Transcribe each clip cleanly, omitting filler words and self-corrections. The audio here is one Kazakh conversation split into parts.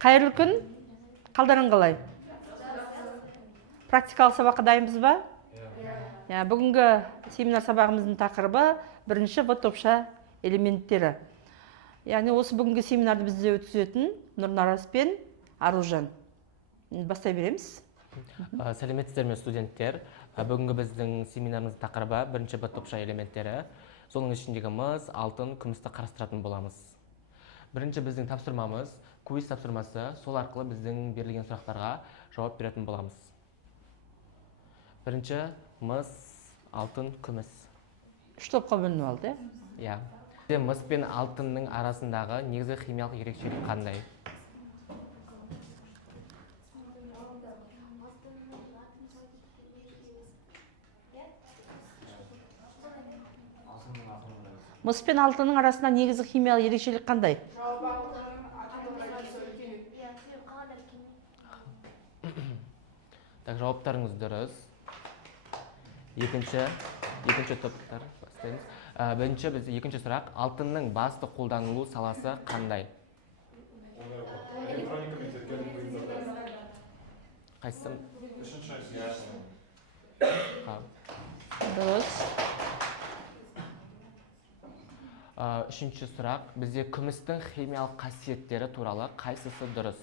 Қайырлы күн, қалдарың қалай? Практикалық сабаққа дайынбыз ба? Бүгінгі семинар сабағымыздың тақырыбы бірінші В топша элементтері. Яғни осы бүгінгі семинарды бізде өткізетін Нұрнараз пен Аружан. Бастай береміз. Сәлеметсіздер ме студенттер? Бүгінгі біздің семинарымыздың тақырыбы бірінші В топша элементтері. Соның ішіндегі мыс, алтын, күмісті қарастыратын боламыз. Бірінші біздің тапсырмамыз, квиз тапсырмасы, сол арқылы біздің берілген сұрақтарға жауап беретін боламыз. Бірінші мыс, алтын, күміс. Үш топқа бөлініп алды, иә? Мыс пен алтынның арасындағы негізгі химиялық ерекшелік қандай? Мыс пен алтынның арасында негізгі химиялық ерекшелік қандай? Жауаптарыңыз дұрыс. Екінші топтар бастаймыз. Бірінші бізде екінші сұрақ, алтынның басты қолданылу саласы қандай? Қайсысы? Дұрыс. Үшінші сұрақ, бізде күмістің химиялық қасиеттері туралы қайсысы дұрыс?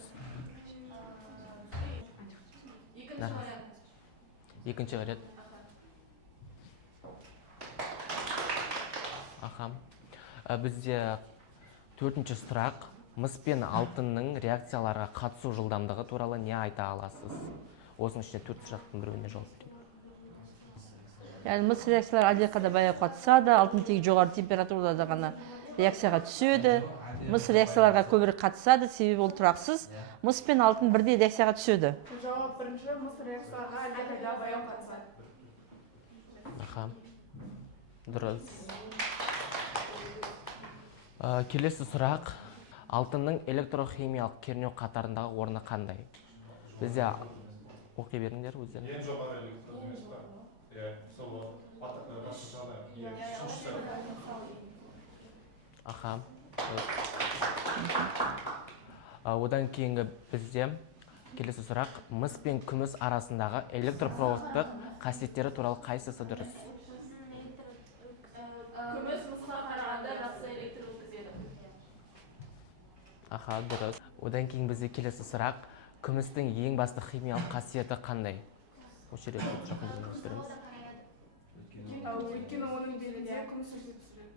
Екінші вариант. Бізде төртінші сұрақ, мыс пен алтынның реакцияларға қатысу жылдамдығы туралы не айта аласыз? Осының ішінде төрт сұрақтың біреуіне жауап берейік. Яғни мыс реакциялар әлдеқайда баяу қатысады, алтын тек жоғары температурада ғана реакцияға түседі. Мыс реакцияларға көбірек қатысады, себебі ол тұрақсыз. Мыс пен алтын бірдей реакцияға түседі. Жауап бірінші, мыс реакцияға әлдеқайда баяу қатысады. Дұрыс. Келесі сұрақ, алтынның электрохимиялық кернеу қатарындағы орны қандай? Бізде оқи беріңдер өздерің. Ең жоғары электрохимиясы бар. Одан кейінгі бізде келесі сұрақ, мыс пен күміс арасындағы электропроводтық қасиеттері туралы қайсысы дұрыс? Күміс мысқа қарағанда жақсы электр өткізеді. Дұрыс. Одан кейін бізде келесі сұрақ, күмістің ең басты химиялық қасиеті қандай? Осы жерде өздеріңіз. Өйткені оның белгіде күміс жеткізіледі.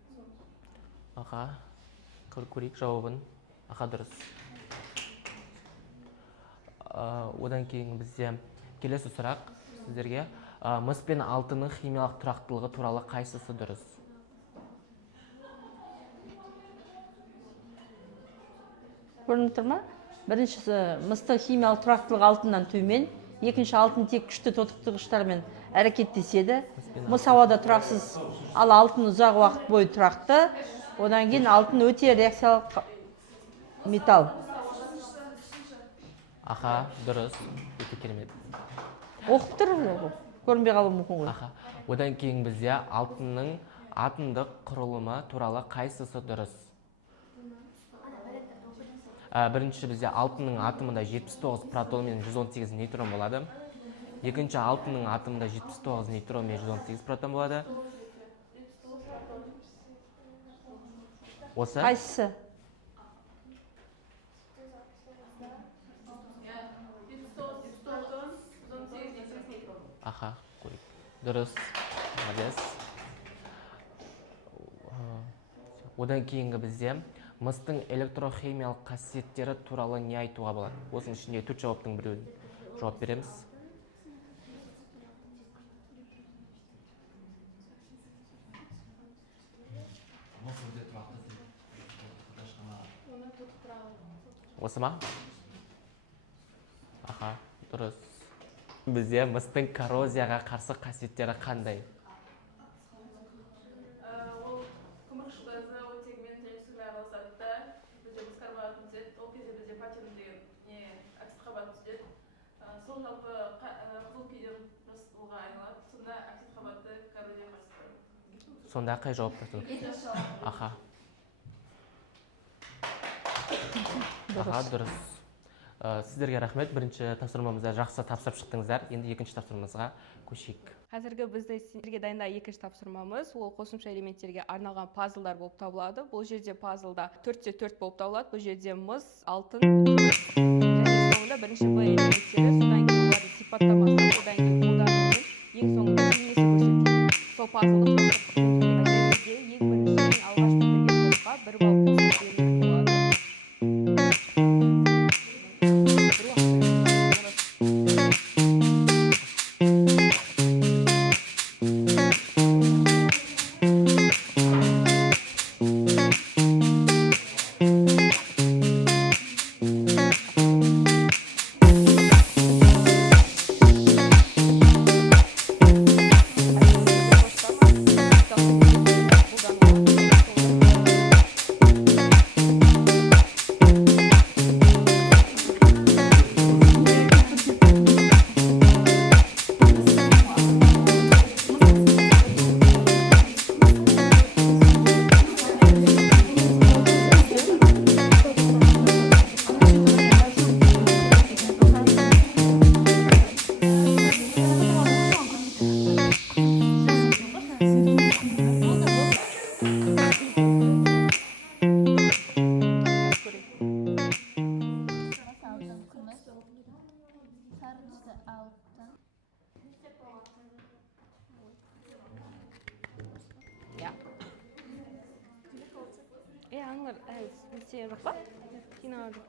Көрейік жауабын. Дұрыс. Одан кейін бізде келесі сұрақ сіздерге, мыс пен алтынның химиялық тұрақтылығы туралы қайсысы дұрыс? Көрініп тұр ма? Біріншісі, мыстың химиялық тұрақтылығы алтыннан төмен. Екінші, алтын тек күшті тотықтырғыштармен әрекеттеседі. Мыс ауада тұрақсыз, ал алтын ұзақ уақыт бойы тұрақты. Одан кейін алтын өте реакциялық металл. Дұрыс. Өте керемет. Оқып тұр, көрінбей қалуы мүмкін ғой. Одан кейін бізде алтынның атомдық құрылымы туралы қайсысы дұрыс? Бірінші бізде алтынның атомында 79 протон мен 118 нейтрон болады. Екінші алтынның атомында 79 нейтрон мен 118 протон болады. Осы? Қайсысы? Көрейік. Дұрыс. Одан кейінгі бізде мыстың электрохимиялық қасиеттері туралы не айтуға болады? Осының ішінде төрт жауаптың біреуін жауап береміз. Осы ма? Дұрыс. Бізде мыстың коррозияға қарсы қасиеттері қандай? Ол көмірқышқылды оттегімен және сумен араласады да, бізде мыс карбонатын түзеді. Ол кезде бізде платинум деген оксид қабаты түзеді. Сол жалпы қызыл күйден жасылға айналады. Сонда оксид қабаты коррозияға қарсы тұрады. Сонда қай жауап бар? Дұрыс. Сіздерге рахмет. Бірінші тапсырмамызда жақсы тапсырып шықтыңыздар. Енді екінші тапсырмамызға көшейік. Қазіргі біздің сіздерге дайындаған екінші тапсырмамыз ол қосымша элементтерге арналған пазлдар болып табылады. Бұл жерде пазлда 4-4 болып табылады. Бұл жерде мыс, алтын, күміс және соңында бірінші Б элементтері, содан кейін олардың сипаттамасы, одан кейін қолданудың ең соңында бейнесі көрсетілген. Сол пазлды және де ең бірінші ең алғаш бітірген топқа 1 балл қосылып берілетін болады.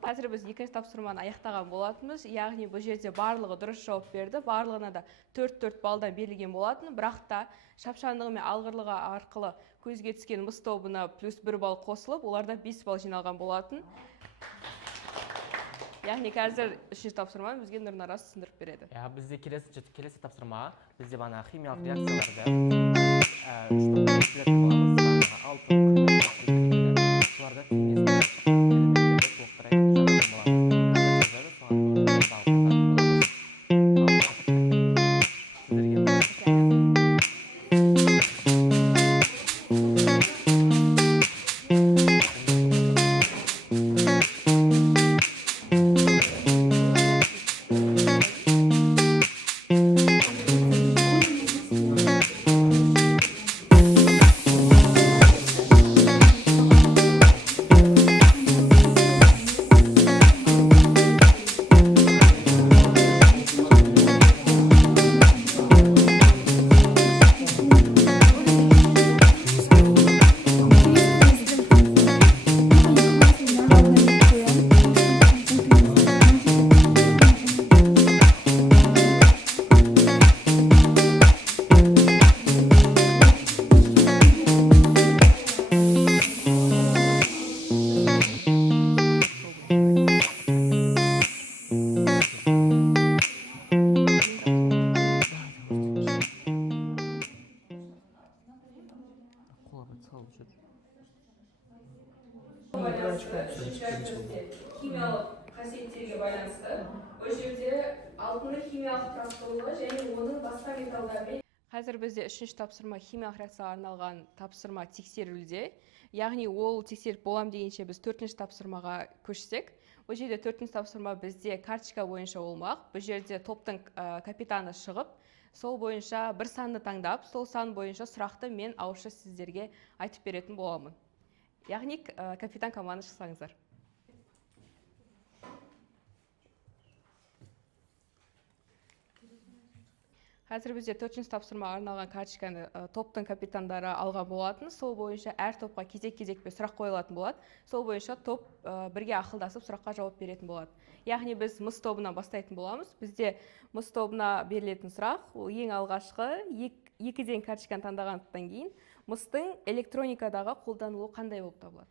Қазір біз екінші тапсырманы аяқтаған болатынбыз. Яғни бұл жерде барлығы дұрыс жауап берді. Барлығына да 4-4 балдан берілген болатын. Бірақ та шапшаңдығы мен алғырлығы арқылы көзге түскен мыс тобына плюс 1 балл қосылып, оларда 5 балл жиналған болатын. Яғни қазір үшінші тапсырма бізге Нұрнара түсіндіріп береді. Бізде келесі тапсырма, бізде бана химиялық химиялық қасиеттерге байланысты. Ол жерде алтынның химиялық тұрақтылығы және оның басқа металдармен. Қазір бізде үшінші тапсырма химиялық реакцияға арналған тапсырма тексерілуде. Яғни ол тексеріп болам дегенше біз төртінші тапсырмаға көшсек. Бұл жерде төртінші тапсырма бізде карточка бойынша болмақ. Бұл жерде топтың капитаны шығып, сол бойынша бір санды таңдап, сол сан бойынша сұрақты мен ауызша сіздерге айтып беретін боламын. Яғни капитан команда шықсаңыздар. Қазір бізде төртінші тапсырмаға арналған карточканы топтың капитандары алған болатын. Сол бойынша әр топқа кезек-кезекпен сұрақ қойылатын болады. Сол бойынша топ бірге ақылдасып сұраққа жауап беретін болады. Яғни біз мыс тобынан бастайтын боламыз. Бізде мыс тобына берілетін сұрақ, ол ең алғашқы екіден карточканы таңдағандықтан кейін мыстың электроникадағы қолданылуы қандай болып табылады?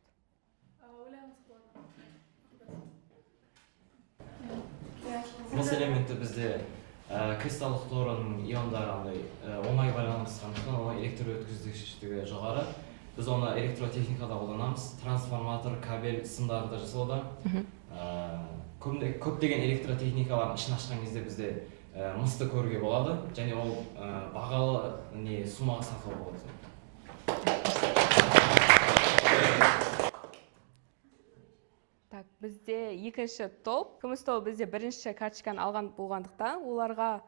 Мыс элементі бізде кристаллық хлорон иондары оңай байланысқандықтан оның электр өткізгіштігі жоғары. Біз оны электротехникада қолданамыз. Трансформатор, кабель сымдарды жасауда. Көптеген электротехникалардың ішін ашқан кезде бізде мысты көруге болады, және ол бағалы сумаға сатылуға болады. Бізде екінші топ, күміс тобы бізде бірінші карточканы алған болғандықтан, оларға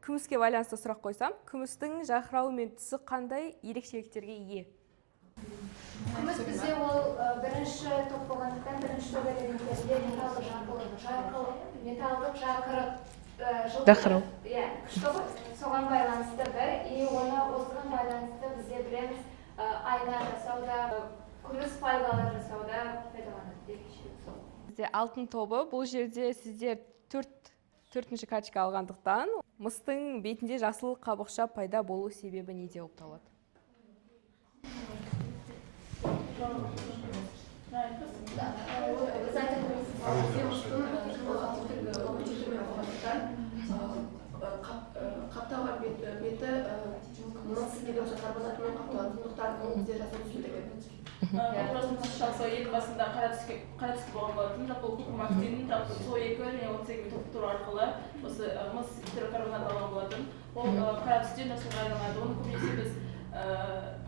күміске байланысты сұрақ қойсам, күмістің жарқырауы мен түсі қандай ерекшеліктерге ие? Күміс бізде ол бірінші топ болғандықтан, бірінші топ элементтерінде металдық жарқырық күшті ғой, соған байланысты бір, и оны осыған байланысты бізде білеміз айна жасауда, күміс фольгалар жасауда пайдаланады. Бізде алтын тобы, бұл жерде сіздер төртінші карточка алғандықтан, мыстың бетінде жасыл қабықша пайда болу себебі неде болып табылады? Қаптауға беті мыс немесе карбонатымен қапталатындықтан ол бізде жасыл түседі. Вопросым шалса екі басында қара түсті болған болатын, жалпы көкмактин, жалпы сол екі және 38 топтар арқылы осы мыс гидрокарбонат алған болатын. Ол қара түстен жасылға айналады. Оны көбінесе біз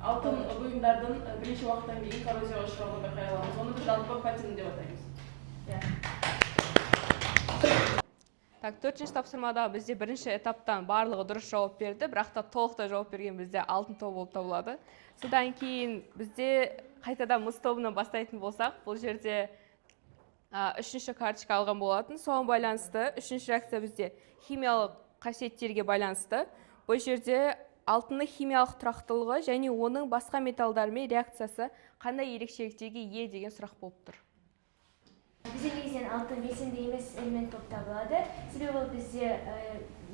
алтын бұйымдардың бірнеше уақыттан кейін коррозияға ұшырауын байқай аламыз. Оны біз жалпы патина деп атаймыз. Так, төртінші тапсырмада бізде бірінші этаптан барлығы дұрыс жауап берді, бірақ та толықтай жауап берген бізде алтын тобы болып табылады. Содан кейін бізде қайтадан мыс тобынан бастайтын болсақ, бұл жерде үшінші карточка алған болатын. Соған байланысты үшінші реакция бізде химиялық қасиеттерге байланысты. Бұл жерде алтынның химиялық тұрақтылығы және оның басқа металдармен реакциясы қандай ерекшеліктерге ие деген сұрақ болып тұр. Бізде негізінен алтын белсенді емес элемент болып табылады. Себебі бізде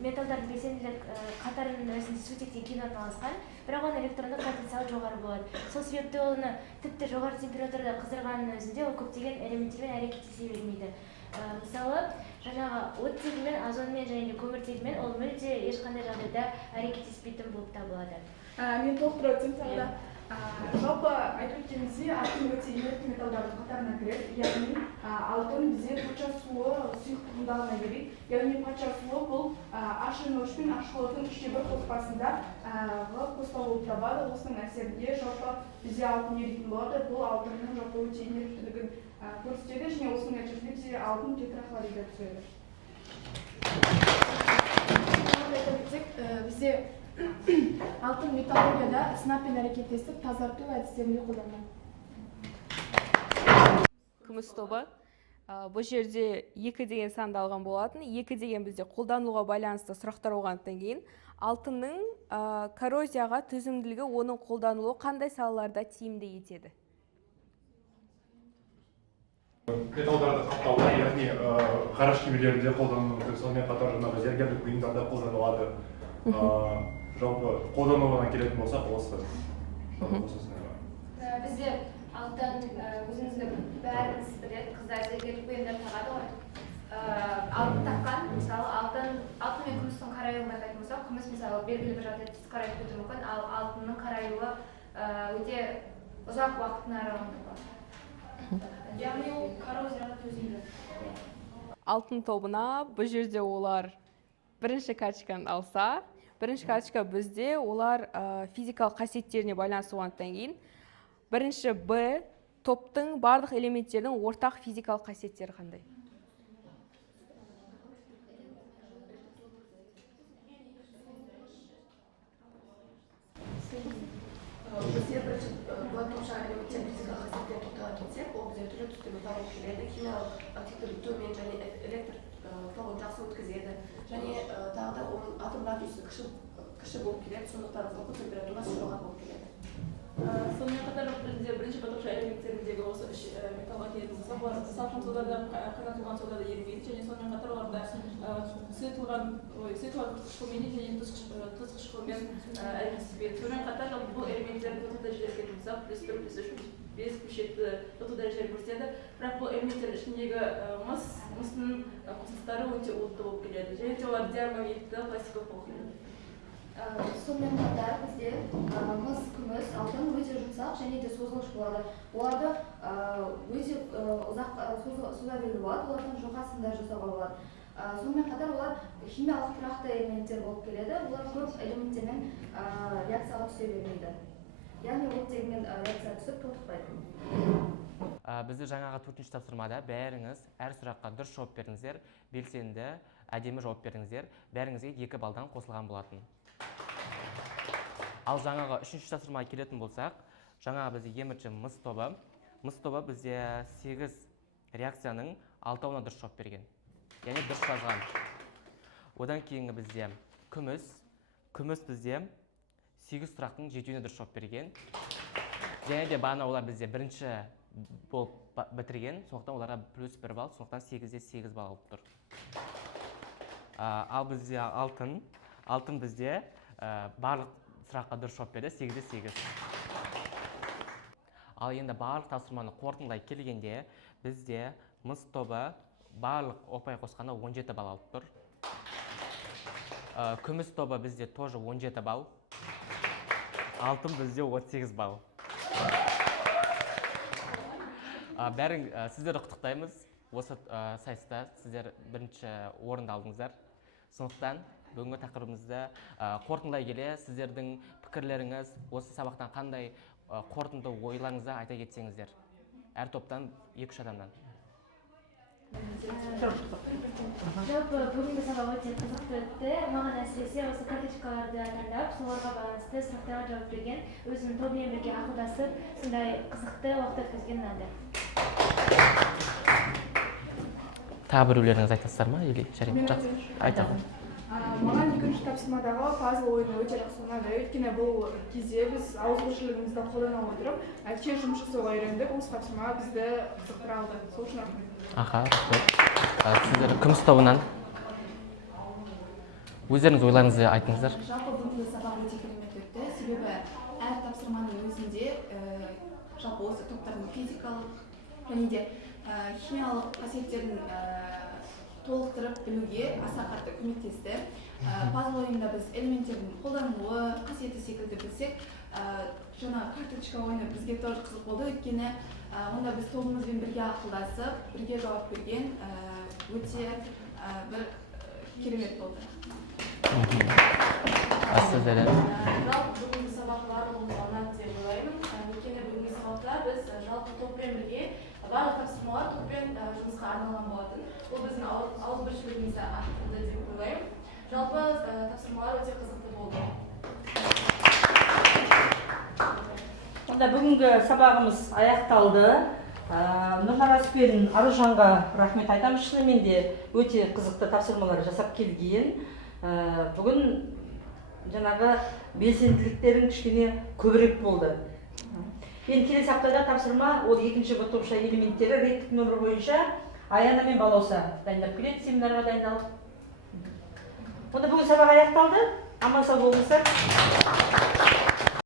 металдардың белсенділік қатарының арасында сутектен кейін орналасқан, бірақ оның электрондық потенциалы жоғары болады. Сол себепті оны тіпті жоғары температурада қыздырғанның өзінде ол көптеген элементтермен әрекеттесе бермейді. Мысалы, жаңағы оттегімен, озонмен және көміртегімен ол мүлде ешқандай жағдайда әрекеттеспейтін болып табылады. Мен толықтыра өтсем тағы да. Жалпы айтып өткеніміздей, алтын өте инертті металдардың қатарына кіреді. Яғни алтын бізде патша суы сұйықтығындағына келеді. Яғни патша суы бұл H2O пен H2O-ның 3/1 қоспасындағы қоспа болып табылады. Осының әсерінде жалпы бізде алтын еритін болады. Бұл алтынның жалпы өте инерттілігін көрсетеді және осының нәтижесінде бізде алтын тетрахлориді түседі. Бізде алтын металлургияда сынаппен әрекеттесіп тазарту әдістерінде қолданылады. Күміс тобы, бұл жерде 2 деген санды алған болатын. 2 деген бізде қолдануға байланысты сұрақтар болғандықтан кейін алтынның коррозияға төзімділігі, оның қолданылуы қандай салаларда тиімді етеді? Металдарды қаптауда, яғни ғарыш кемелерінде қолданылады, сонымен қатар зергерлік бұйымдарда қолданылады. Жалпы қолдануына келетін болсақ, осы. Бізде алтын өзіңізге бәріңіз біледі, қыздар зергерлік бұйымдар тағады ғой. Алтын таққан, мысалы алтын мен күмістің қараюын байқайтын болсақ, күміс мысалы белгілі бір жағдайда тез қарайып кетуі мүмкін, ал алтынның қараюы өте ұзақ уақыттың аралығында болады. Яғни ол коррозияға төзімді. Алтын тобына бұл жерде олар бірінші карточканы алса, бірінші карточка бізде олар физикалық қасиеттеріне байланысты болғандықтан кейін бірінші Б топтың барлық элементтердің ортақ физикалық қасиеттері қандай? Бізде бірінші топша элементтер физикалық қасиеттеріне тоқтала кетсек, ол бізде түрлі түсті металл болып келеді, химиялық активтілігі төмен және электр тоғын жақсы өткізеді. Және тағы да оның атом радиусы кіші болып келеді, сондықтан жалпы температурасы жоғары болып келеді. Сонымен қатар бізде бірінші топша элементтеріндегі осы үш металлға келетін болсақ, олар салқын содада, қайнатылған содада ерімейді және сонымен қатар оларда сұйытылған қышқылмен және тұз қышқылмен әрекеттеспейді. Сонымен қатар бұл элементтердің тоту дәрежелері келетін болсақ, +1, +3, 5 көшетті тоту дәрежелері көрсетеді. Бірақ бұл элементтердің ішіндегі мыстың қосылыстары өте уытты болып келеді. Және де олар диамагнитті пластикалық болып келеді. Сонымен қатар бізде мыс, күміс, алтын өте жұмсақ және де созылғыш болады. Оларды өте ұзақ соза беруге болады, олардан жоғасында жасауға болады. Сонымен қатар олар химиялық тұрақты элементтер болып келеді. Олар көп элементтермен реакцияға түсе бермейді. яғни оттегімен реакция түсіп тотықпайды. Бізді жаңағы 4-ші тапсырмада бәріңіз әр сұраққа дұрыс жауап бердіңіздер, белсенді, әдемі жауап бердіңіздер, бәріңізге 2 балдан қосылған болатын. Ал жаңағы 3-ші тапсырмаға келетін болсақ, жаңағы бізде емірші мыс тобы бізде 8 реакцияның 6-уына дұрыс жауап берген. Яғни дұрыс жазған. Одан кейінгі бізде күміс бізде 8 сұрақтың 7-уіне дұрыс жауап берген. Және де бағана олар бізде бірінші болып бітірген, сондықтан оларға плюс 1 балл, сондықтан 8-де 8 балл алып тұр. Ал бізде алтын бізде барлық сұраққа дұрыс жауап берді, 8-де 8. Ал енді барлық тапсырманы қорытындылай келгенде бізде мыс тобы барлық опай қосқанда 17 балл алып тұр. Күміс тобы бізде тоже 17 балл. Алтын бізде 38 балл. Сіздерді құттықтаймыз. Осы сайыста сіздер бірінші орынды алдыңыздар. Сондықтан бүгінгі тақырыбымызды қорытындылай келе, сіздердің пікірлеріңіз, осы сабақтан қандай қорытынды ойларыңызды айта кетсеңіздер. Әр топтан 2-3 адамнан. Жалпы бүгінгі сабақ өте қызықты өтті. Маған әсіресе осы карточкаларды таңдап, соларға байланысты сұрақтарға жауап берген, өзім тобымен бірге ақылдасып, сондай қызықты уақыт өткізген ұнады. Тағы біреулеріңіз айтасыздар ма? Мен айтамын. Маған екінші тапсырмадағы пазл ойыны өте жақсы ұнады. Өйткені бұл кезде біз ауызбіршілігімізді қолдана отырып, әдше жұмыс жасауға үйрендік. Осы тапсырма бізді қызықтыра алды. Сол үшін рахмет. Сіздер күміс тобынан өздеріңіз ойларыңызды айтыңыздар. Жалпы бүгінгі сабақ өте керемет өтті. Себебі әр тапсырманың өзінде жалпы осы топтардың физикалық және де химиялық қасиеттерін толықтырып білуге аса қатты көмектесті. Пазл ойында біз элементтердің қолданылуы, қасиеті секілді білсек, жаңа карточка ойыны бізге тоже қызық болды. Өйткені онда біз тобымызбен бірге ақылдасып, бірге жауап берген өте бір керемет болды. Жалпы бүгінгі сабақ барлығымызға ұнады деп ойлаймын. Өйткені бүгінгі сабақта біз жалпы топпен бірге барлық тапсырмалар топпен жұмысқа арналған болатын. Бұл біздің ауызбіршілігімізді арттырды деп ойлаймын. Жалпы тапсырмалар өте қызықты болды. Онда бүгінгі сабағымыз аяқталды. Нұрнараз пен Аружанға рахмет айтамыз. Шынымен де өте қызықты тапсырмалар жасап келген. Бүгін жаңағы белсенділіктерің кішкене көбірек болды. Енді келесі аптада тапсырма ол 2-ші б топша элементтері реттік нөмір бойынша Аяна мен Балауса дайындап келеді, семинарға дайындалып. Онда бүгін сабақ аяқталды. Аман сау болыңыздар.